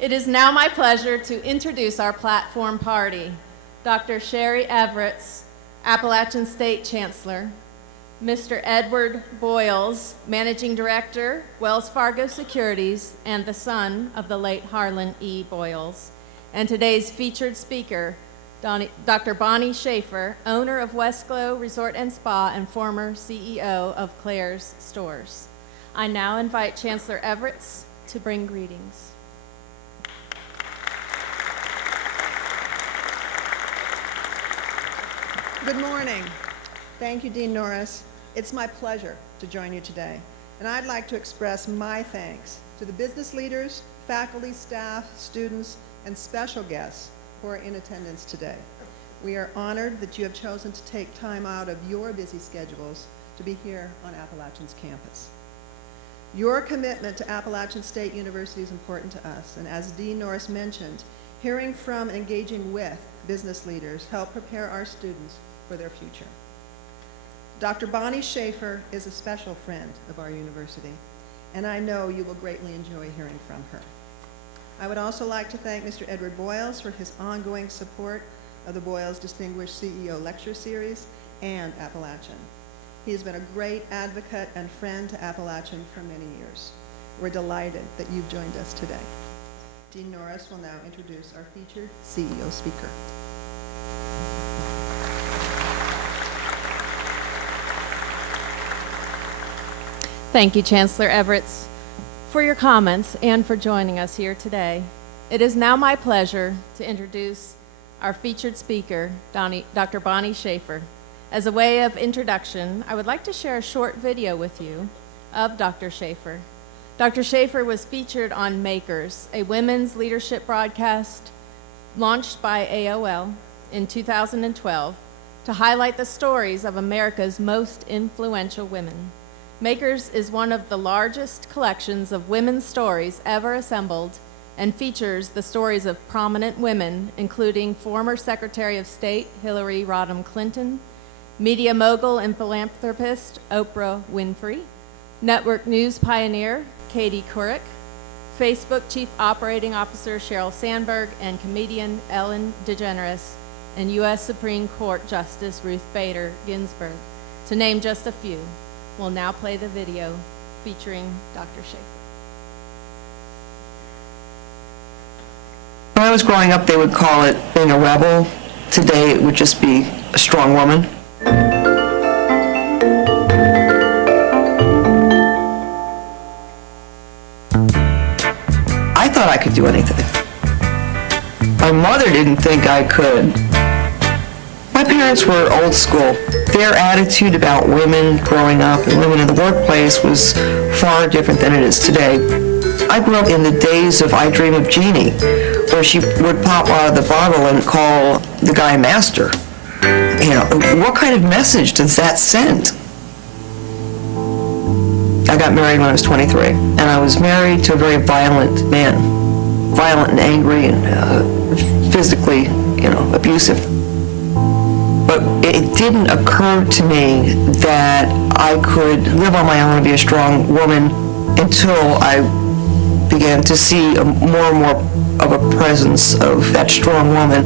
It is now my pleasure to introduce our platform party. Dr. Sherry Everett, Appalachian State Chancellor, Mr. Edward Boyles, Managing Director, Wells Fargo Securities, and the son of the late Harlan E. Boyles, and today's featured speaker, Dr. Bonnie Schaefer, owner of Westglow Resort and Spa and former CEO of Claire's Stores. I now invite Chancellor Everett to bring greetings. Good morning. Thank you, Dean Norris. It's my pleasure to join you today, and I'd like to express my thanks to the business leaders, faculty, staff, students, and special guests who are in attendance today. We are honored that you have chosen to take time out of your busy schedules to be here on Appalachian's campus. Your commitment to Appalachian State University is important to us, and as Dean Norris mentioned, hearing from and engaging with business leaders help prepare our students for their future. Dr. Bonnie Schaefer is a special friend of our university, and I know you will greatly enjoy hearing from her. I would also like to thank Mr. Edward Boyles for his ongoing support of the Boyles Distinguished CEO Lecture Series and Appalachian. He has been a great advocate and friend to Appalachian for many years. We're delighted that you've joined us today. Dean Norris will now introduce our featured CEO speaker. Thank you, Chancellor Everett, for your comments and for joining us here today. It is now my pleasure to introduce our featured speaker, Dr. Bonnie Schaefer. As a way of introduction, I would like to share a short video with you of Dr. Schaefer. Dr. Schaefer was featured on Makers, a women's leadership broadcast launched by AOL in 2012 to highlight the stories of America's most influential women. Makers is one of the largest collections of women's stories ever assembled and features the stories of prominent women, including former Secretary of State Hillary Rodham Clinton, media mogul and philanthropist Oprah Winfrey, network news pioneer Katie Couric, Facebook Chief Operating Officer Sheryl Sandberg, and comedian Ellen DeGeneres, and U.S. Supreme Court Justice Ruth Bader Ginsburg, to name just a few. We'll now play the video featuring Dr. Schaefer. When I was growing up, they would call it being a rebel. Today, it would just be a strong woman. I thought I could do anything. My mother didn't think I could. My parents were old school. Their attitude about women growing up and women in the workplace was far different than it is today. I grew up in the days of I Dream of Jeannie, where she would pop out of the bottle and call the guy master. You know, what kind of message does that send? I got married when I was 23, and I was married to a very violent man. Violent and angry and physically, abusive. But it didn't occur to me that I could live on my own and be a strong woman until I began to see more and more of a presence of that strong woman.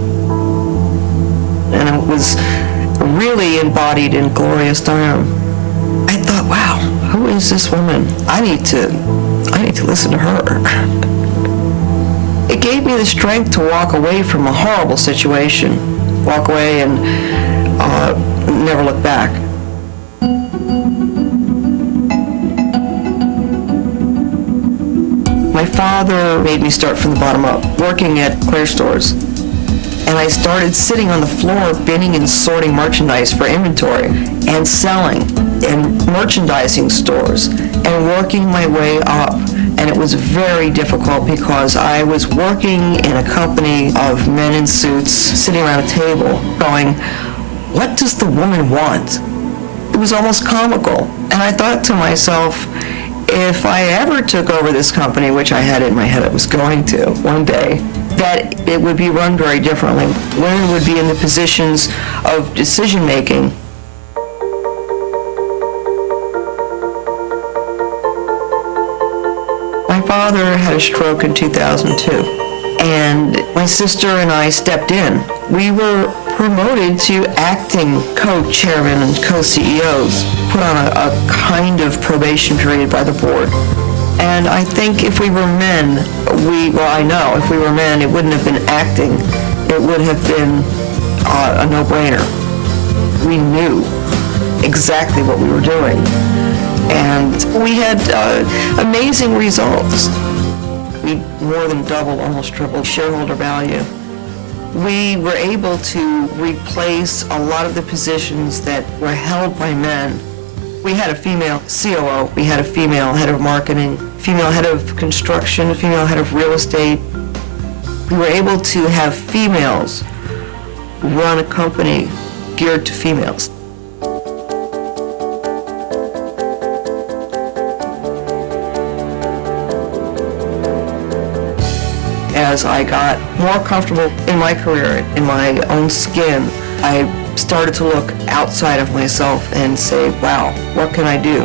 And it was really embodied in Gloria Steinem. I thought, wow, who is this woman? I need to listen to her. It gave me the strength to walk away from a horrible situation, walk away and never look back. My father made me start from the bottom up, working at Claire's Stores. And I started sitting on the floor binning and sorting merchandise for inventory and selling and merchandising stores and working my way up. And it was very difficult because I was working in a company of men in suits sitting around a table going, what does the woman want? It was almost comical. And I thought to myself, if I ever took over this company, which I had in my head I was going to one day, that it would be run very differently. Women would be in the positions of decision making. My father had a stroke in 2002, and my sister and I stepped in. We were promoted to acting co-chairman and co-CEOs, put on a kind of probation period by the board. And I think if we were men, I know if we were men, it wouldn't have been acting. It would have been a no-brainer. We knew exactly what we were doing. And we had amazing results. We more than doubled, almost tripled shareholder value. We were able to replace a lot of the positions that were held by men. We had a female COO, we had a female head of marketing, female head of construction, a female head of real estate. We were able to have females run a company geared to females. As I got more comfortable in my career, in my own skin, I started to look outside of myself and say, wow, what can I do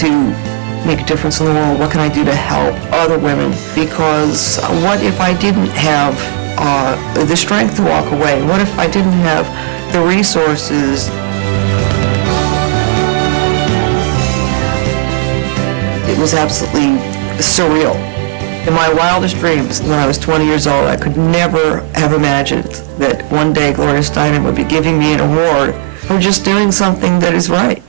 to make a difference in the world? What can I do to help other women? Because what if I didn't have the strength to walk away? What if I didn't have the resources? It was absolutely surreal. In my wildest dreams, when I was 20 years old, I could never have imagined that one day Gloria Steinem would be giving me an award for just doing something that is right.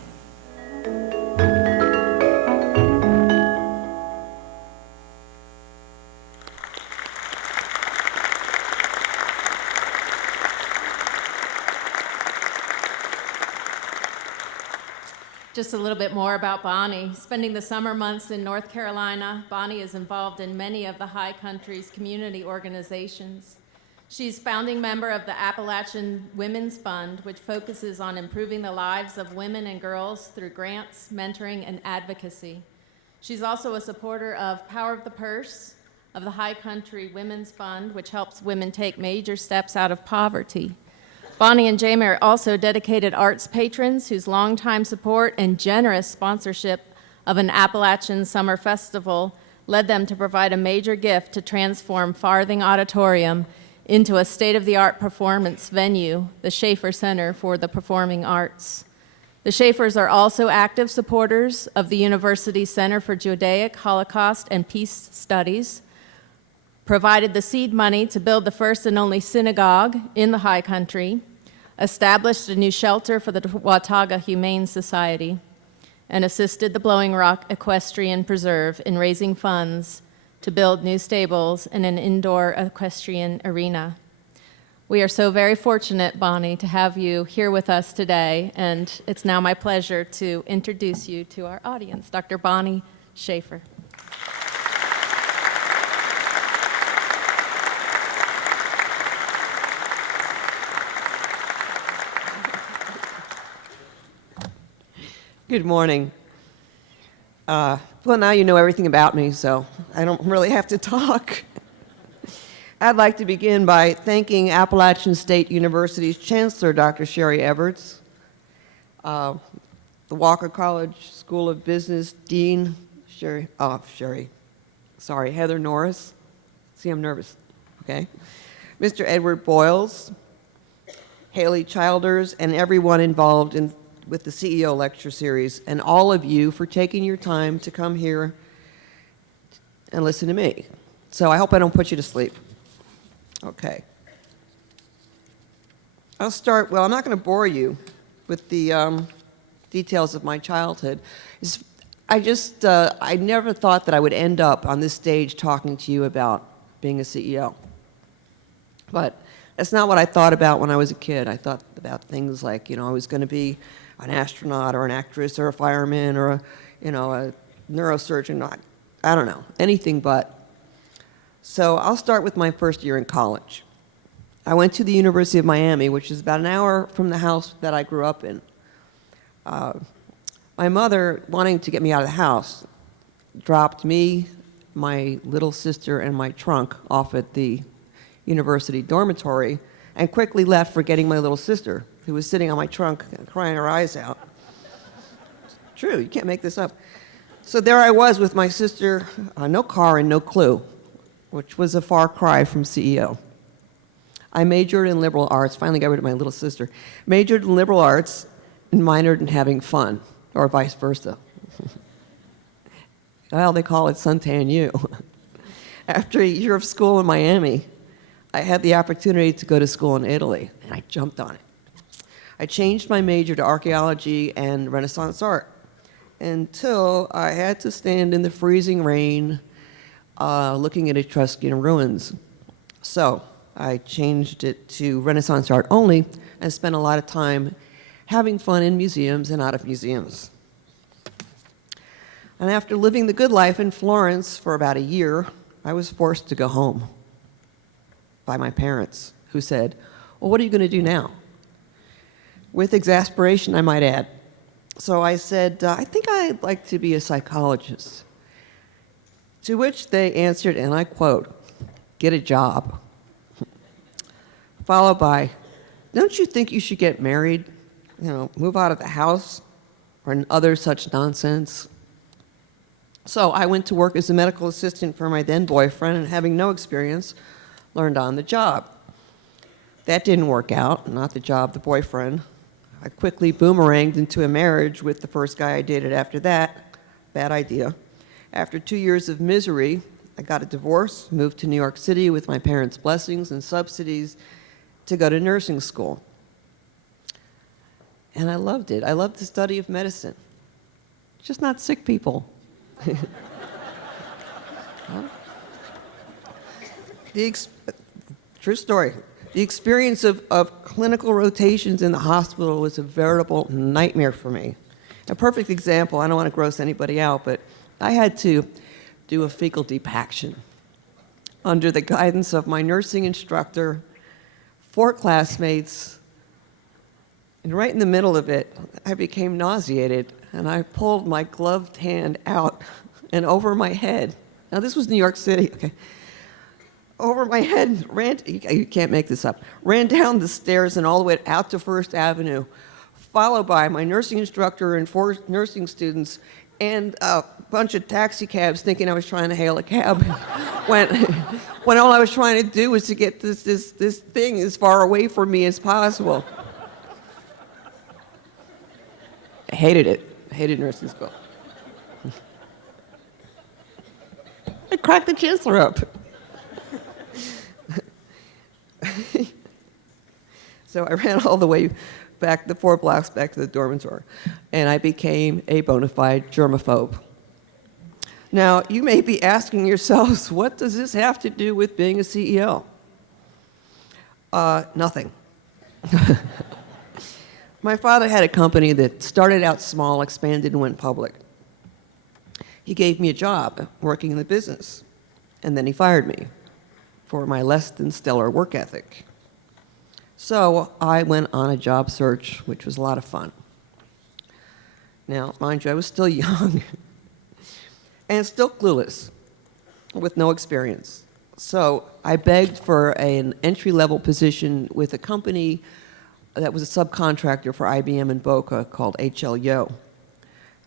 Just a little bit more about Bonnie. Spending the summer months in North Carolina, Bonnie is involved in many of the High Country's community organizations. She's founding member of the Appalachian Women's Fund, which focuses on improving the lives of women and girls through grants, mentoring, and advocacy. She's also a supporter of Power of the Purse of the High Country Women's Fund, which helps women take major steps out of poverty. Bonnie and Jamie are also dedicated arts patrons whose longtime support and generous sponsorship of an Appalachian Summer Festival led them to provide a major gift to transform Farthing Auditorium into a state-of-the-art performance venue, the Schaefer Center for the Performing Arts. The Schaefers are also active supporters of the University's Center for Judaic, Holocaust, and Peace Studies, provided the seed money to build the first and only synagogue in the High Country, established a new shelter for the Watauga Humane Society, and assisted the Blowing Rock Equestrian Preserve in raising funds to build new stables and an indoor equestrian arena. We are so very fortunate, Bonnie, to have you here with us today, and it's now my pleasure to introduce you to our audience, Dr. Bonnie Schaefer. Good morning. Well, now you know everything about me, so I don't really have to talk. I'd like to begin by thanking Appalachian State University's Chancellor, Dr. Sherry Everts, the Walker College School of Business Dean, Heather Norris. See, I'm nervous, okay? Mr. Edward Boyles, Haley Childers, and everyone involved with the CEO lecture series, and all of you for taking your time to come here and listen to me. So I hope I don't put you to sleep. Okay. I'll start, well, I'm not going to bore you with the details of my childhood. I never thought that I would end up on this stage talking to you about being a CEO. But that's not what I thought about when I was a kid. I thought about things like, I was going to be an astronaut or an actress or a fireman or a neurosurgeon. I don't know, anything but. So I'll start with my first year in college. I went to the University of Miami, which is about an hour from the house that I grew up in. My mother, wanting to get me out of the house, dropped me, my little sister, and my trunk off at the university dormitory and quickly left, forgetting my little sister, who was sitting on my trunk crying her eyes out. True, you can't make this up. So there I was with my sister, no car and no clue, which was a far cry from CEO. I majored in liberal arts, finally got rid of my little sister, majored in liberal arts and minored in having fun, or vice versa. Well, they call it suntan U. After a year of school in Miami, I had the opportunity to go to school in Italy, and I jumped on it. I changed my major to archaeology and Renaissance art until I had to stand in the freezing rain looking at Etruscan ruins. So I changed it to Renaissance art only and spent a lot of time having fun in museums and out of museums. And after living the good life in Florence for about a year, I was forced to go home by my parents, who said, "Well, what are you going to do now?" With exasperation, I might add. So I said, "I think I'd like to be a psychologist." To which they answered, and I quote, "Get a job." Followed by, "Don't you think you should get married? Move out of the house?" or other such nonsense. So I went to work as a medical assistant for my then boyfriend, and having no experience, learned on the job. That didn't work out, not the job, the boyfriend. I quickly boomeranged into a marriage with the first guy I dated after that. Bad idea. After 2 years of misery, I got a divorce, moved to New York City with my parents' blessings and subsidies to go to nursing school. And I loved it. I loved the study of medicine. Just not sick people. True story. The experience of clinical rotations in the hospital was a veritable nightmare for me. A perfect example, I don't want to gross anybody out, but I had to do a fecal depaction under the guidance of my nursing instructor, 4 classmates, and right in the middle of it, I became nauseated, and I pulled my gloved hand out and over my head. Now, this was New York City, okay? Over my head, you can't make this up, ran down the stairs and all the way out to First Avenue, followed by my nursing instructor and 4 nursing students and a bunch of taxi cabs thinking I was trying to hail a cab when all I was trying to do was to get this thing as far away from me as possible. I hated it. I hated nursing school. I cracked the chancellor up. So I ran all the way back, the 4 blocks back to the dormitory, and I became a bona fide germaphobe. Now, you may be asking yourselves, what does this have to do with being a CEO? Nothing. My father had a company that started out small, expanded, and went public. He gave me a job working in the business, and then he fired me for my less than stellar work ethic. So I went on a job search, which was a lot of fun. Now, mind you, I was still young and still clueless with no experience. So I begged for an entry-level position with a company that was a subcontractor for IBM in Boca called HLYO.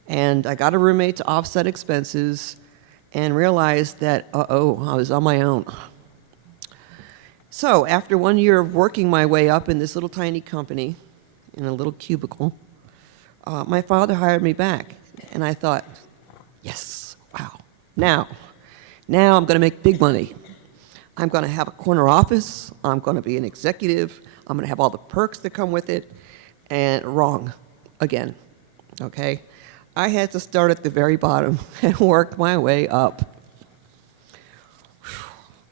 And I got a roommate to offset expenses and realized that, I was on my own. So after 1 year of working my way up in this little tiny company, in a little cubicle, my father hired me back. And I thought, yes, wow, now I'm going to make big money. I'm going to have a corner office. I'm going to be an executive. I'm going to have all the perks that come with it. And wrong again, okay? I had to start at the very bottom and work my way up.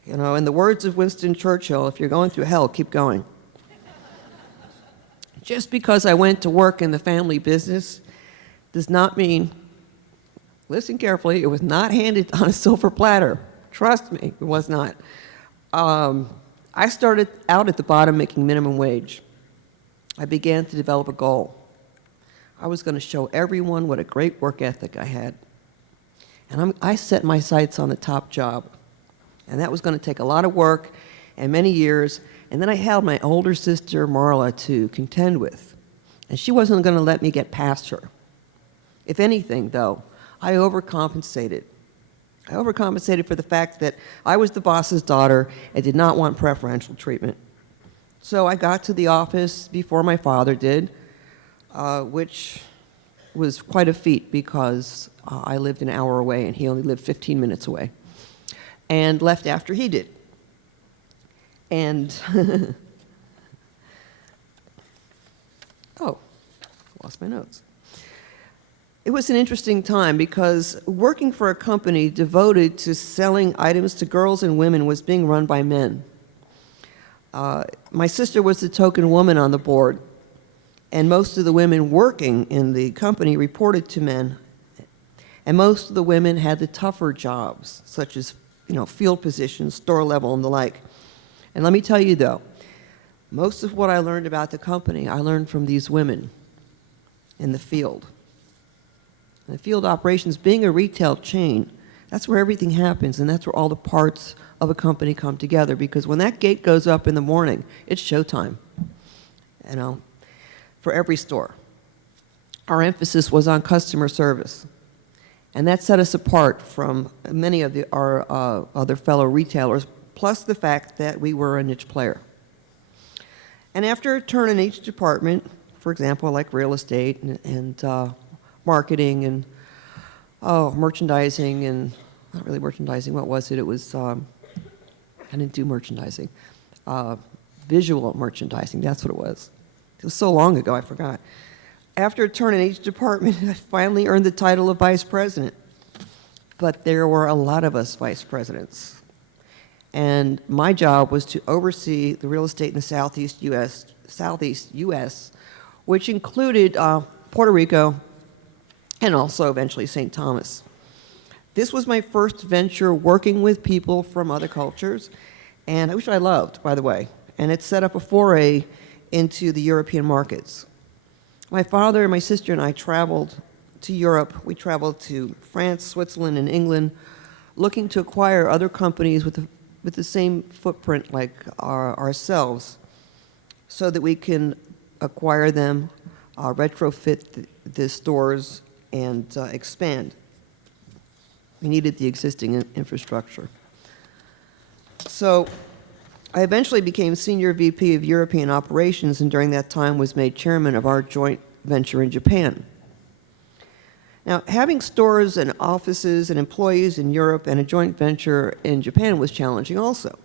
In the words of Winston Churchill, if you're going through hell, keep going. Just because I went to work in the family business does not mean, listen carefully, it was not handed on a silver platter. Trust me, it was not. I started out at the bottom making minimum wage. I began to develop a goal. I was going to show everyone what a great work ethic I had. And I set my sights on the top job. And that was going to take a lot of work and many years. And then I had my older sister, Marla, to contend with. And she wasn't going to let me get past her. If anything, though, I overcompensated. I overcompensated for the fact that I was the boss's daughter and did not want preferential treatment. So I got to the office before my father did, which was quite a feat because I lived an hour away and he only lived 15 minutes away, and left after he did. And, oh, lost my notes. It was an interesting time because working for a company devoted to selling items to girls and women was being run by men. My sister was the token woman on the board, and most of the women working in the company reported to men. And most of the women had the tougher jobs, such as, field positions, store level, and the like. And let me tell you, though, most of what I learned about the company, I learned from these women in the field. And the field operations, being a retail chain, that's where everything happens, and that's where all the parts of a company come together, because when that gate goes up in the morning, it's showtime, for every store. Our emphasis was on customer service, and that set us apart from many of our other fellow retailers, plus the fact that we were a niche player. And after a turn in each department, for example, like real estate and marketing and merchandising, and not really merchandising, what was it? It was, I didn't do merchandising. Visual merchandising, that's what it was. It was so long ago, I forgot. After a turn in each department, I finally earned the title of vice president. But there were a lot of us vice presidents. And my job was to oversee the real estate in the Southeast U.S., which included Puerto Rico and also eventually St. Thomas. This was my first venture working with people from other cultures, and which I loved, by the way. And it set up a foray into the European markets. My father and my sister and I traveled to Europe. We traveled to France, Switzerland, and England, looking to acquire other companies with the same footprint like ourselves, so that we can acquire them, retrofit the stores, and expand. We needed the existing infrastructure. So I eventually became Senior VP of European Operations, and during that time was made chairman of our joint venture in Japan. Now, having stores and offices and employees in Europe and a joint venture in Japan was challenging also.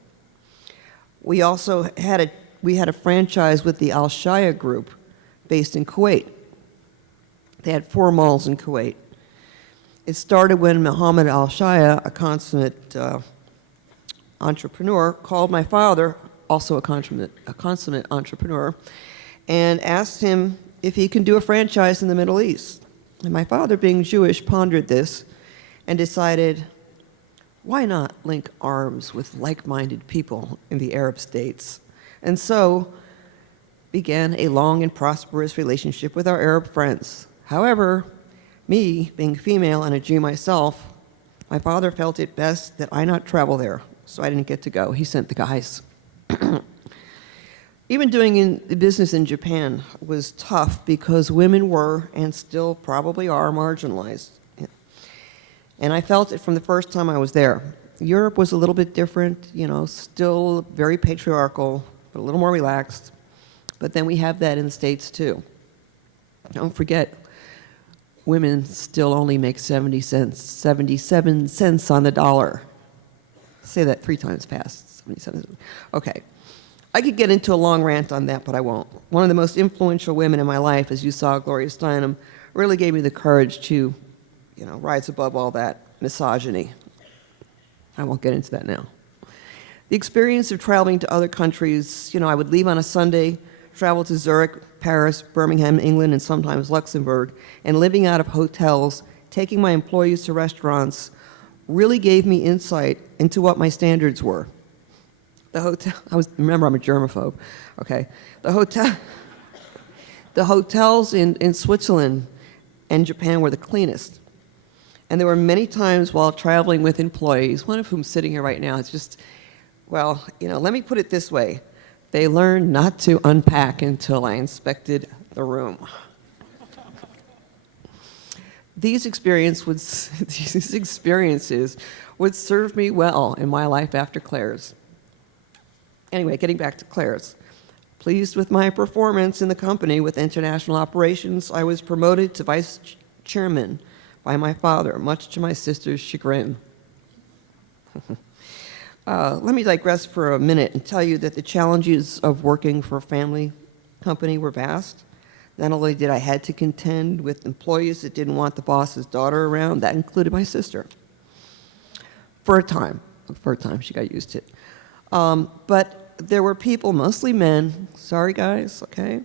We also had a franchise with the Al Shaya Group based in Kuwait. They had 4 malls in Kuwait. It started when Mohammed Al Shaya, a consummate entrepreneur, called my father, also a consummate entrepreneur, and asked him if he can do a franchise in the Middle East. And my father, being Jewish, pondered this and decided, why not link arms with like-minded people in the Arab states? And so began a long and prosperous relationship with our Arab friends. However, me, being female and a Jew myself, my father felt it best that I not travel there, so I didn't get to go. He sent the guys. Even doing business in Japan was tough because women were, and still probably are, marginalized. And I felt it from the first time I was there. Europe was a little bit different, still very patriarchal, but a little more relaxed. But then we have that in the States too. Don't forget, women still only make 77 cents on the dollar. Say that 3 times fast, 77. Okay. I could get into a long rant on that, but I won't. One of the most influential women in my life, as you saw, Gloria Steinem, really gave me the courage to, rise above all that misogyny. I won't get into that now. The experience of traveling to other countries, I would leave on a Sunday, travel to Zurich, Paris, Birmingham, England, and sometimes Luxembourg, and living out of hotels, taking my employees to restaurants, really gave me insight into what my standards were. The hotel, remember I'm a germaphobe, okay. The hotels in Switzerland and Japan were the cleanest. And there were many times while traveling with employees, one of whom sitting here right now, it's just, let me put it this way. They learned not to unpack until I inspected the room. these experiences would serve me well in my life after Claire's. Anyway, getting back to Claire's. Pleased with my performance in the company with international operations, I was promoted to vice chairman by my father, much to my sister's chagrin. Let me digress for a minute and tell you that the challenges of working for a family company were vast. Not only did I had to contend with employees that didn't want the boss's daughter around, that included my sister. For a time, she got used to it. But there were people, mostly men, sorry guys, okay,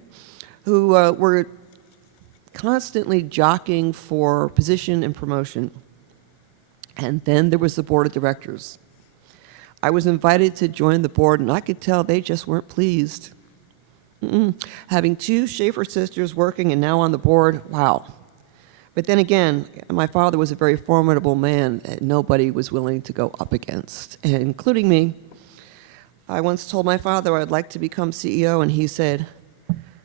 who were constantly jockeying for position and promotion. And then there was the board of directors. I was invited to join the board, and I could tell they just weren't pleased. Having two Schaefer sisters working and now on the board, wow. But then again, my father was a very formidable man that nobody was willing to go up against, including me. I once told my father I'd like to become CEO, and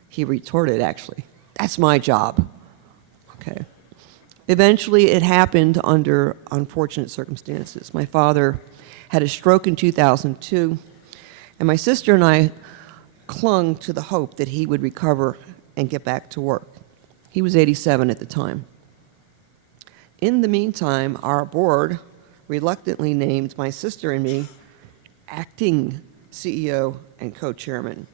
he retorted actually, "That's my job." Okay. Eventually, it happened under unfortunate circumstances. My father had a stroke in 2002, and my sister and I clung to the hope that he would recover and get back to work. He was 87 at the time. In the meantime, our board reluctantly named my sister and me acting CEO and co-chairman.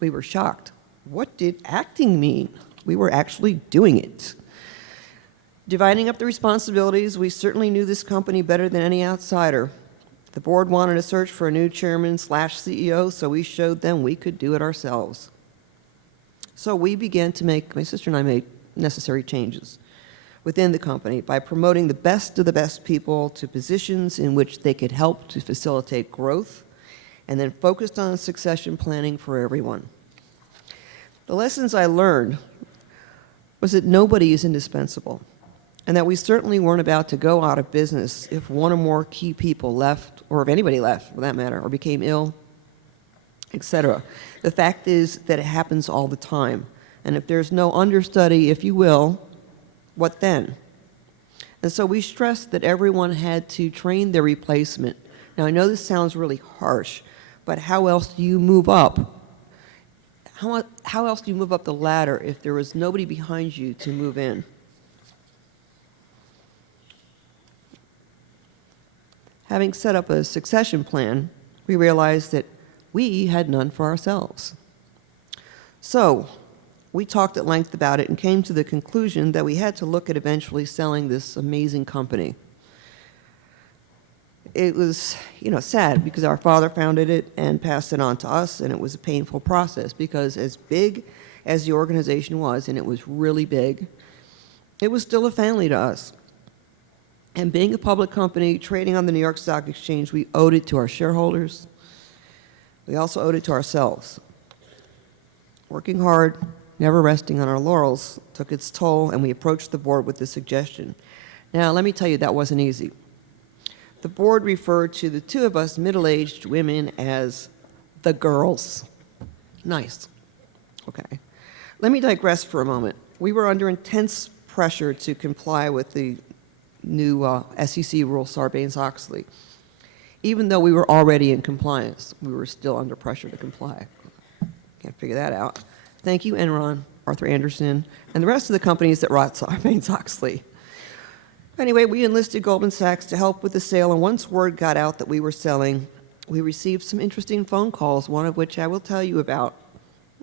We were shocked. What did acting mean? We were actually doing it. Dividing up the responsibilities, we certainly knew this company better than any outsider. The board wanted to search for a new chairman/CEO, so we showed them we could do it ourselves. So we began to my sister and I made necessary changes within the company by promoting the best of the best people to positions in which they could help to facilitate growth, and then focused on succession planning for everyone. The lessons I learned was that nobody is indispensable, and that we certainly weren't about to go out of business if one or more key people left, or if anybody left, for that matter, or became ill, etc. The fact is that it happens all the time, and if there's no understudy, if you will, what then? And so we stressed that everyone had to train their replacement. Now, I know this sounds really harsh, but how else do you move up? How else do you move up the ladder if there was nobody behind you to move in? Having set up a succession plan, we realized that we had none for ourselves. So we talked at length about it and came to the conclusion that we had to look at eventually selling this amazing company. It was, sad because our father founded it and passed it on to us, and it was a painful process because as big as the organization was, and it was really big, it was still a family to us. And being a public company, trading on the New York Stock Exchange, we owed it to our shareholders. We also owed it to ourselves. Working hard, never resting on our laurels, took its toll, and we approached the board with this suggestion. Now, let me tell you, that wasn't easy. The board referred to the two of us middle-aged women as the girls. Nice. Okay. Let me digress for a moment. We were under intense pressure to comply with the new SEC rule Sarbanes-Oxley. Even though we were already in compliance, we were still under pressure to comply. Can't figure that out. Thank you, Enron, Arthur Andersen, and the rest of the companies that wrought Sarbanes-Oxley. Anyway, we enlisted Goldman Sachs to help with the sale, and once word got out that we were selling, we received some interesting phone calls, one of which I will tell you about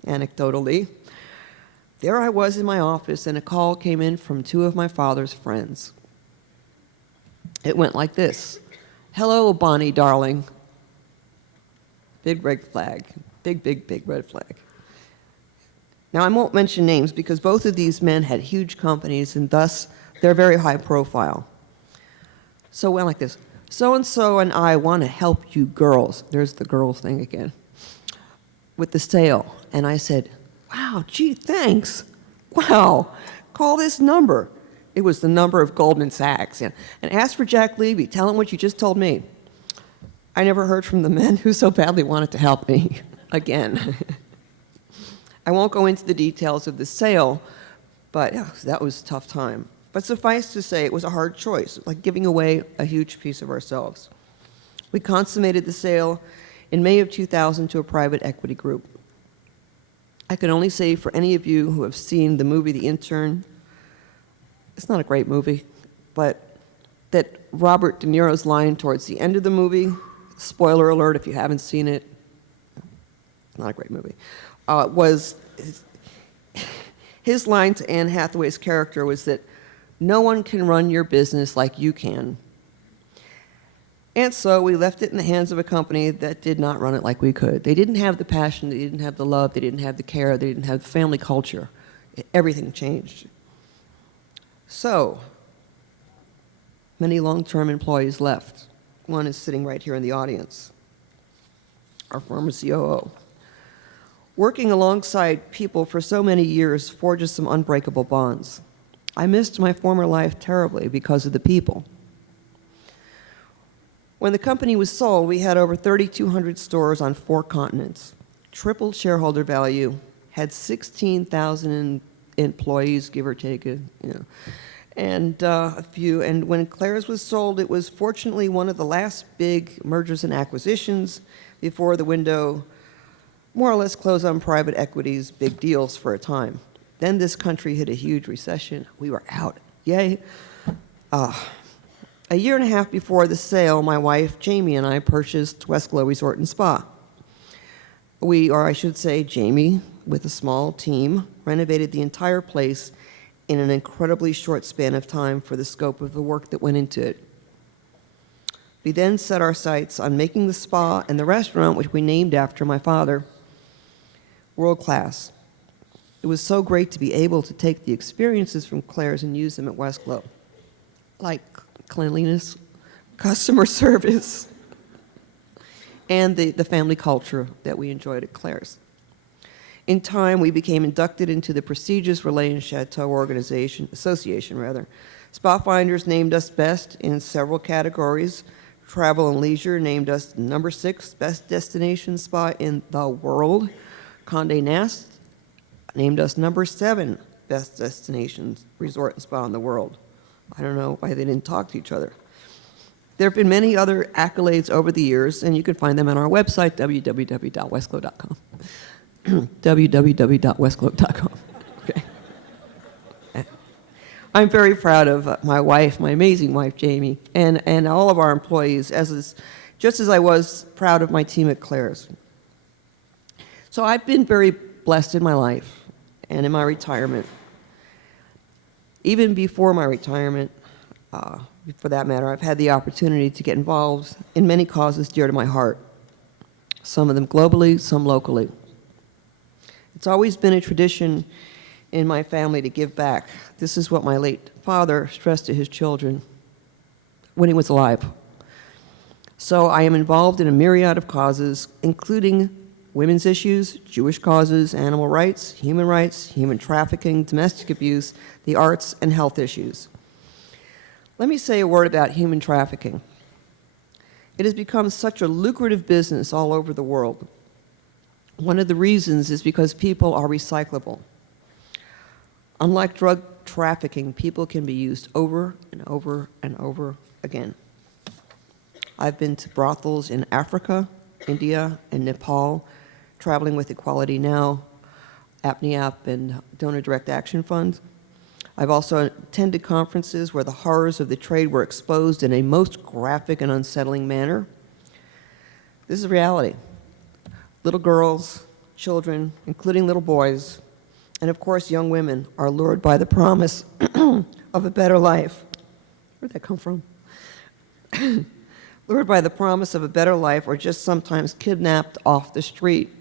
anecdotally. There I was in my office, and a call came in from two of my father's friends. It went like this: "Hello, Bonnie, darling." Big red flag. Big, big, big red flag. Now, I won't mention names because both of these men had huge companies, and thus they're very high profile. So it went like this: "So-and-so and I want to help you girls," there's the girls thing again, "with the sale." And I said, "Wow, gee, thanks. Wow, call this number." It was the number of Goldman Sachs. And ask for Jack Levy. Tell him what you just told me. I never heard from the men who so badly wanted to help me again. I won't go into the details of the sale, but that was a tough time. But suffice to say, it was a hard choice, like giving away a huge piece of ourselves. We consummated the sale in May of 2000 to a private equity group. I can only say for any of you who have seen the movie The Intern, it's not a great movie, but that Robert De Niro's line towards the end of the movie, spoiler alert if you haven't seen it, not a great movie, was his line to Anne Hathaway's character was that no one can run your business like you can. And so we left it in the hands of a company that did not run it like we could. They didn't have the passion, they didn't have the love, they didn't have the care, they didn't have the family culture. Everything changed. So, many long-term employees left. One is sitting right here in the audience, our former COO. Working alongside people for so many years forges some unbreakable bonds. I missed my former life terribly because of the people. When the company was sold, we had over 3,200 stores on 4 continents, tripled shareholder value, had 16,000 employees, give or take, and a few. And when Claire's was sold, it was fortunately one of the last big mergers and acquisitions before the window more or less closed on private equity's big deals for a time. Then this country hit a huge recession. We were out. Yay. A year and a half before the sale, my wife, Jamie, and I purchased Westglow Resort and Spa. We, or I should say Jamie, with a small team, renovated the entire place in an incredibly short span of time for the scope of the work that went into it. We then set our sights on making the spa and the restaurant, which we named after my father, world class. It was so great to be able to take the experiences from Claire's and use them at Westglow, like cleanliness, customer service, and the family culture that we enjoyed at Claire's. In time, we became inducted into the prestigious Relais and Chateau Association. Spa Finders named us best in several categories. Travel and Leisure named us number 6 best destination spa in the world. Condé Nast named us number 7 best destination resort and spa in the world. I don't know why they didn't talk to each other. There have been many other accolades over the years, and you can find them on our website, www.westglow.com. www.westglow.com. Okay. I'm very proud of my wife, my amazing wife, Jamie, and all of our employees, just as I was proud of my team at Claire's. So I've been very blessed in my life and in my retirement. Even before my retirement, for that matter, I've had the opportunity to get involved in many causes dear to my heart, some of them globally, some locally. It's always been a tradition in my family to give back. This is what my late father stressed to his children when he was alive. So I am involved in a myriad of causes, including women's issues, Jewish causes, animal rights, human trafficking, domestic abuse, the arts, and health issues. Let me say a word about human trafficking. It has become such a lucrative business all over the world. One of the reasons is because people are recyclable. Unlike drug trafficking, people can be used over and over and over again. I've been to brothels in Africa, India, and Nepal, traveling with Equality Now, APNIAP, and Donor Direct Action Fund. I've also attended conferences where the horrors of the trade were exposed in a most graphic and unsettling manner. This is reality. Little girls, children, including little boys, and of course young women, are lured by the promise of a better life. Where'd that come from? Lured by the promise of a better life, or just sometimes kidnapped off the street,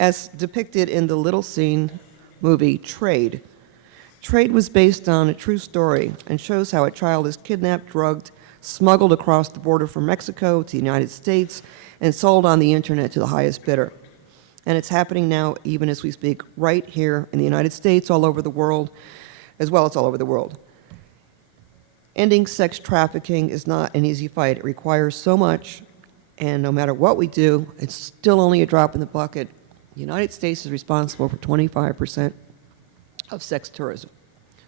as depicted in the Little Scene movie Trade. Trade was based on a true story and shows how a child is kidnapped, drugged, smuggled across the border from Mexico to the United States, and sold on the internet to the highest bidder. And it's happening now, even as we speak, right here in the United States, all over the world, as well as all over the world. Ending sex trafficking is not an easy fight. It requires so much, and no matter what we do, it's still only a drop in the bucket. The United States is responsible for 25% of sex tourism.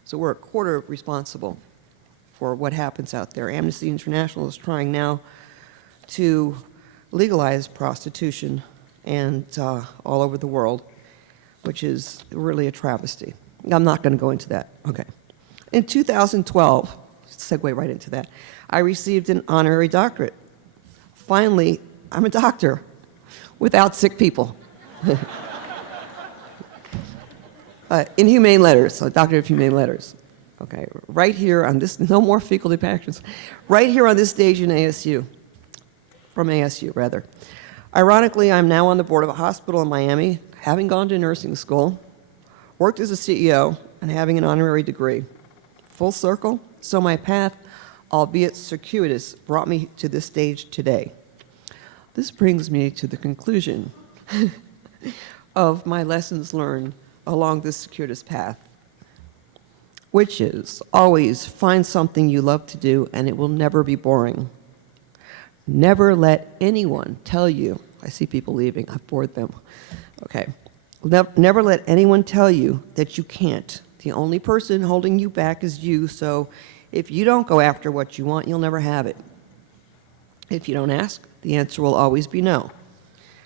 So we're a quarter responsible for what happens out there. Amnesty International is trying now to legalize prostitution and all over the world, which is really a travesty. I'm not going to go into that. Okay. In 2012, segue right into that, I received an honorary doctorate. Finally, I'm a doctor without sick people. In humane letters, a doctorate of humane letters. Okay, right here on this, no more fecal depactions. Right here on this stage in ASU, from ASU rather. Ironically, I'm now on the board of a hospital in Miami, having gone to nursing school, worked as a CEO, and having an honorary degree. Full circle, so my path, albeit circuitous, brought me to this stage today. This brings me to the conclusion of my lessons learned along this circuitous path, which is always find something you love to do and it will never be boring. Never let anyone tell you, I see people leaving, I've bored them. Okay. Never let anyone tell you that you can't. The only person holding you back is you, so if you don't go after what you want, you'll never have it. If you don't ask, the answer will always be no.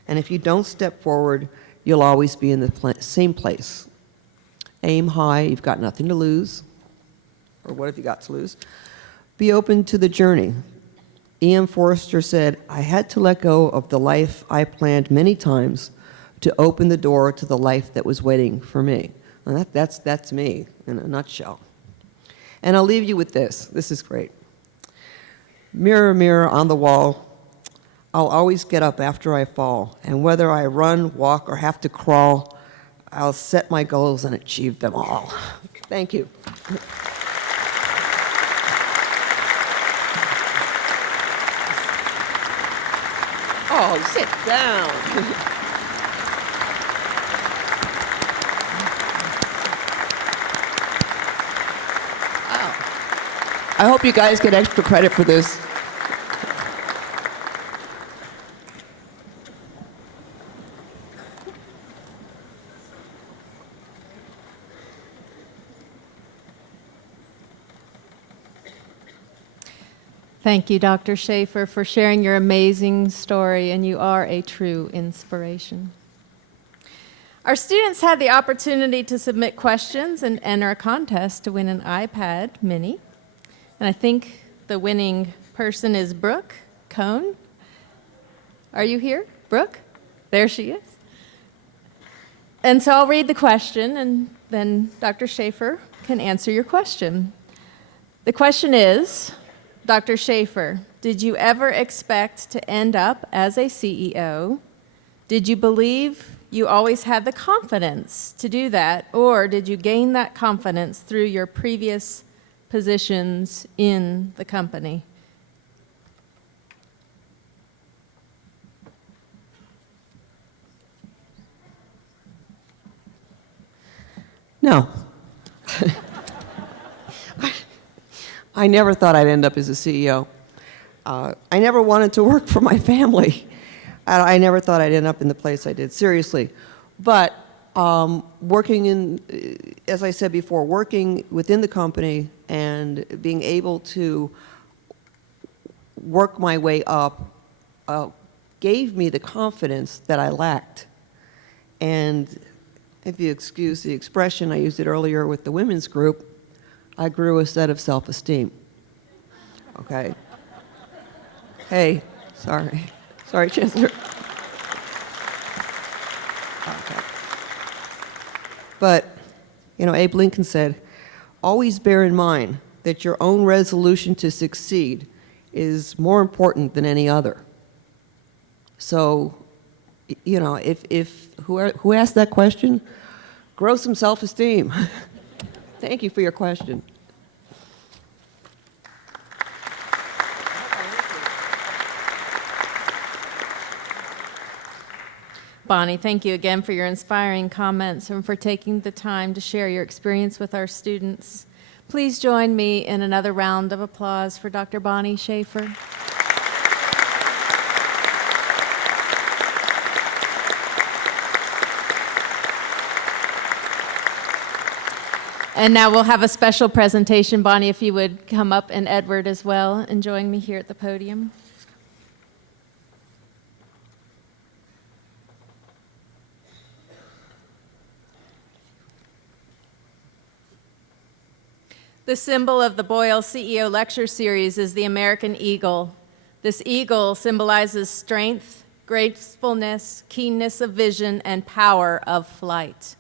And if you don't step forward, you'll always be in the same place. Aim high, you've got nothing to lose. Or what have you got to lose? Be open to the journey. E.M. Forrester said, I had to let go of the life I planned many times to open the door to the life that was waiting for me. And that's me in a nutshell. And I'll leave you with this. This is great. Mirror, mirror on the wall, I'll always get up after I fall. And whether I run, walk, or have to crawl, I'll set my goals and achieve them all. Thank you. Oh, sit down. I hope you guys get extra credit for this. Thank you, Dr. Schaefer, for sharing your amazing story, and you are a true inspiration. Our students had the opportunity to submit questions and enter a contest to win an iPad mini. And I think the winning person is Brooke Cohn. Are you here, Brooke? There she is. And so I'll read the question, and then Dr. Schaefer can answer your question. The question is, Dr. Schaefer, did you ever expect to end up as a CEO? Did you believe you always had the confidence to do that, or did you gain that confidence through your previous positions in the company? No. I never thought I'd end up as a CEO. I never wanted to work for my family. I never thought I'd end up in the place I did, seriously. But working in, as I said before, working within the company and being able to work my way up gave me the confidence that I lacked. And if you excuse the expression, I used it earlier with the women's group, I grew a set of self-esteem. Okay? Hey, sorry. Sorry, Chancellor. Okay. But, you know, Abe Lincoln said, always bear in mind that your own resolution to succeed is more important than any other. So, you know, who asked that question? Grow some self-esteem. Thank you for your question. Bonnie, thank you again for your inspiring comments and for taking the time to share your experience with our students. Please join me in another round of applause for Dr. Bonnie Schaefer. And now we'll have a special presentation. Bonnie, if you would come up, and Edward as well, and join me here at the podium. The symbol of the Boyles CEO Lecture Series is the American eagle. This eagle symbolizes strength, gracefulness, keenness of vision, and power of flight.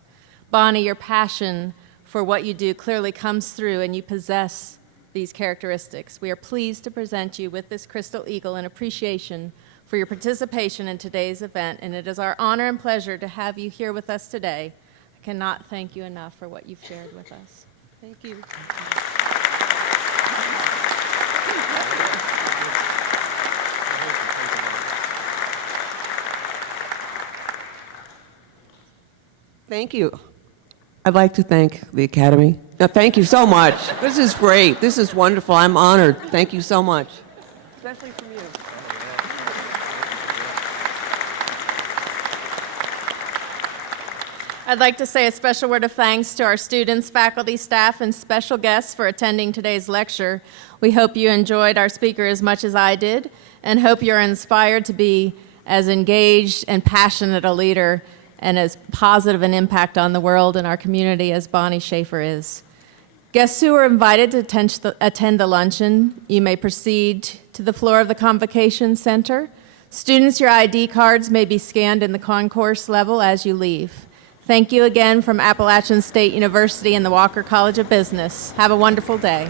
Bonnie, your passion for what you do clearly comes through, and you possess these characteristics. We are pleased to present you with this crystal eagle in appreciation for your participation in today's event, and it is our honor and pleasure to have you here with us today. I cannot thank you enough for what you've shared with us. Thank you. Thank you. I'd like to thank the Academy. No, thank you so much. This is great. This is wonderful. I'm honored. Thank you so much. Especially from you. I'd like to say a special word of thanks to our students, faculty, staff, and special guests for attending today's lecture. We hope you enjoyed our speaker as much as I did, and hope you're inspired to be as engaged and passionate a leader and as positive an impact on the world and our community as Bonnie Schaefer is. Guests who are invited to attend the luncheon, you may proceed to the floor of the Convocation Center. Students, your ID cards may be scanned in the concourse level as you leave. Thank you again from Appalachian State University and the Walker College of Business. Have a wonderful day.